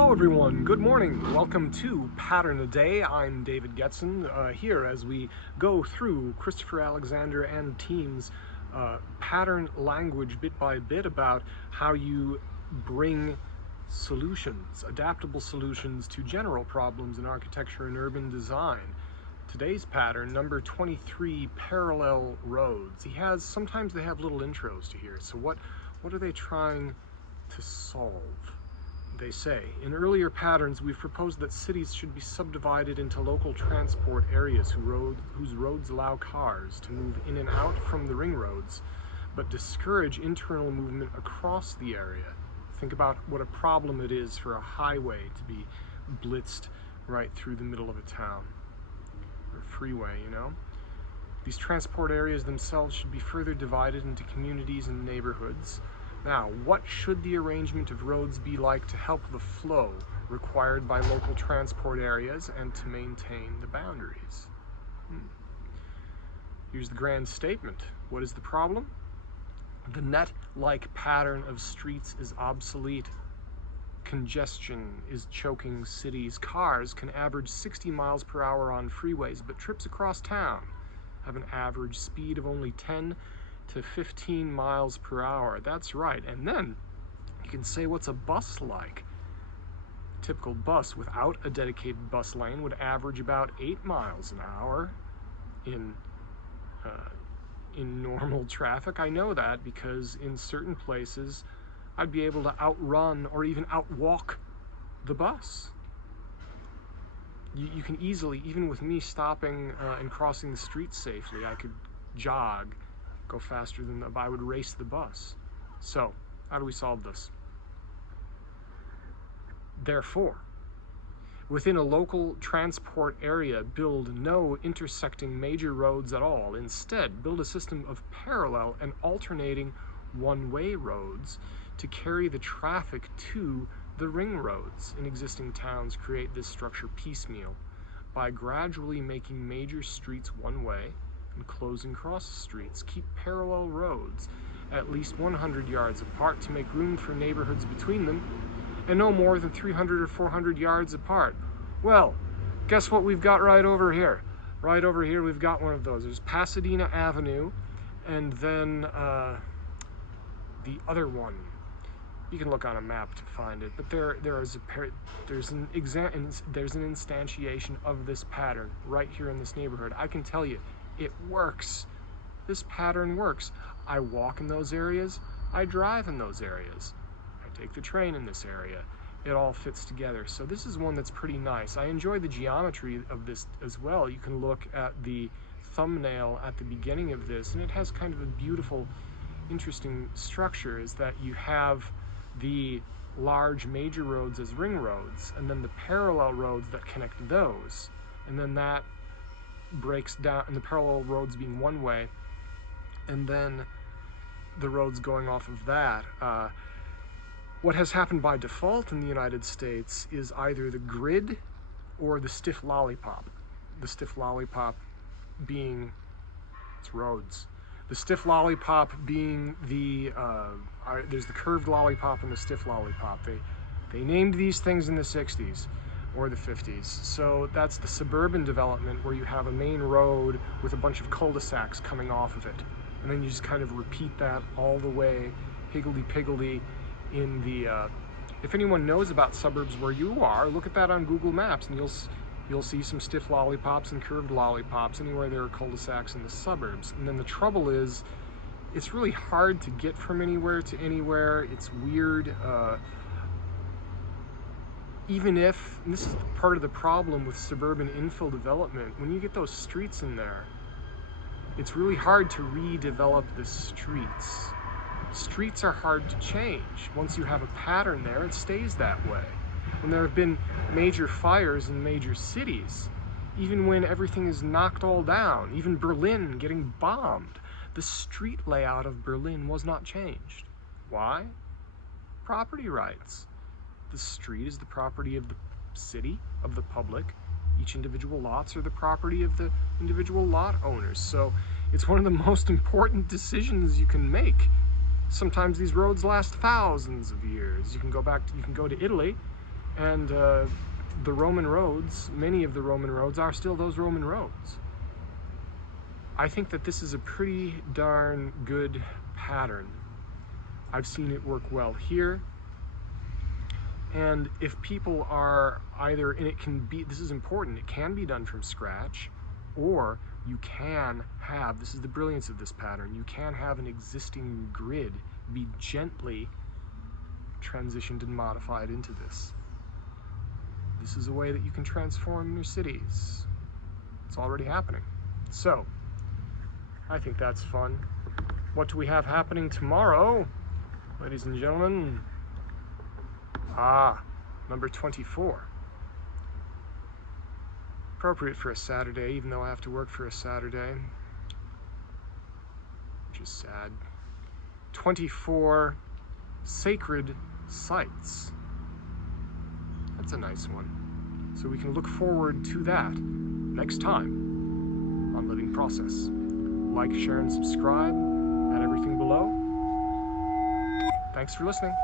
Hello everyone, good morning. Welcome to Pattern a Day. I'm David Getson here as we go through Christopher Alexander and team's pattern language bit by bit about how you bring solutions, adaptable solutions to general problems in architecture and urban design. Today's pattern, number 23, parallel roads. Sometimes they have little intros to here. So what are they trying to solve? They say, in earlier patterns, we've proposed that cities should be subdivided into local transport areas whose roads allow cars to move in and out from the ring roads, but discourage internal movement across the area. Think about what a problem it is for a highway to be blitzed right through the middle of a town, or freeway, you know? These transport areas themselves should be further divided into communities and neighborhoods. Now, what should the arrangement of roads be like to help the flow required by local transport areas and to maintain the boundaries? Here's the grand statement. What is the problem? The net-like pattern of streets is obsolete. Congestion is choking cities. Cars can average 60 miles per hour on freeways, but trips across town have an average speed of only 10 to 15 miles per hour. That's right. And then you can say, what's a bus like? A typical bus without a dedicated bus lane would average about 8 miles an hour in normal traffic. I know that because in certain places I'd be able to outrun or even outwalk the bus. You can easily, even with me stopping and crossing the street safely, I could jog, go faster than I would race the bus. So, how do we solve this? Therefore, within a local transport area, build no intersecting major roads at all. Instead, build a system of parallel and alternating one-way roads to carry the traffic to the ring roads in existing towns. Create this structure piecemeal by gradually making major streets one-way and closing cross streets. Keep parallel roads at least 100 yards apart to make room for neighborhoods between them, and no more than 300 or 400 yards apart. Well, guess what we've got right over here? Right over here we've got one of those. There's Pasadena Avenue, and then the other one. You can look on a map to find it, but there's an instantiation of this pattern right here in this neighborhood. I can tell you, it works. This pattern works. I walk in those areas. I drive in those areas. I take the train in this area. It all fits together. So this is one that's pretty nice. I enjoy the geometry of this as well. You can look at the thumbnail at the beginning of this, and it has kind of a beautiful, interesting structure, is that you have the large major roads as ring roads, and then the parallel roads that connect those, and then that breaks down, and the parallel roads being one way, and then the roads going off of that. What has happened by default in the United States is either the grid or the stiff lollipop. The stiff lollipop being its roads. The stiff lollipop being there's the curved lollipop and the stiff lollipop. They named these things in the 60s or the 50s. So that's the suburban development where you have a main road with a bunch of cul-de-sacs coming off of it. And then you just kind of repeat that all the way, higgledy-piggledy in the, if anyone knows about suburbs where you are, look at that on Google Maps and you'll see some stiff lollipops and curved lollipops anywhere there are cul-de-sacs in the suburbs. And then the trouble is, it's really hard to get from anywhere to anywhere. It's weird. Even if, and this is part of the problem with suburban infill development, when you get those streets in there, it's really hard to redevelop the streets. Streets are hard to change. Once you have a pattern there, it stays that way. When there have been major fires in major cities, even when everything is knocked all down, even Berlin getting bombed, the street layout of Berlin was not changed. Why? Property rights. The street is the property of the city, of the public. Each individual lots are the property of the individual lot owners. So it's one of the most important decisions you can make. Sometimes these roads last thousands of years. You can go to Italy And the Roman roads, many of the Roman roads are still those Roman roads. I think that this is a pretty darn good pattern. I've seen it work well here. And if people are either, and it can be, this is important, it can be done from scratch, or you can have, this is the brilliance of this pattern, you can have an existing grid be gently transitioned and modified into this. This is a way that you can transform your cities. It's already happening. So, I think that's fun. What do we have happening tomorrow, ladies and gentlemen? Number 24. Appropriate for a Saturday, even though I have to work for a Saturday, which is sad. 24 sacred sites. That's a nice one. So we can look forward to that next time on Living Process. Like, share, and subscribe at everything below. Thanks for listening.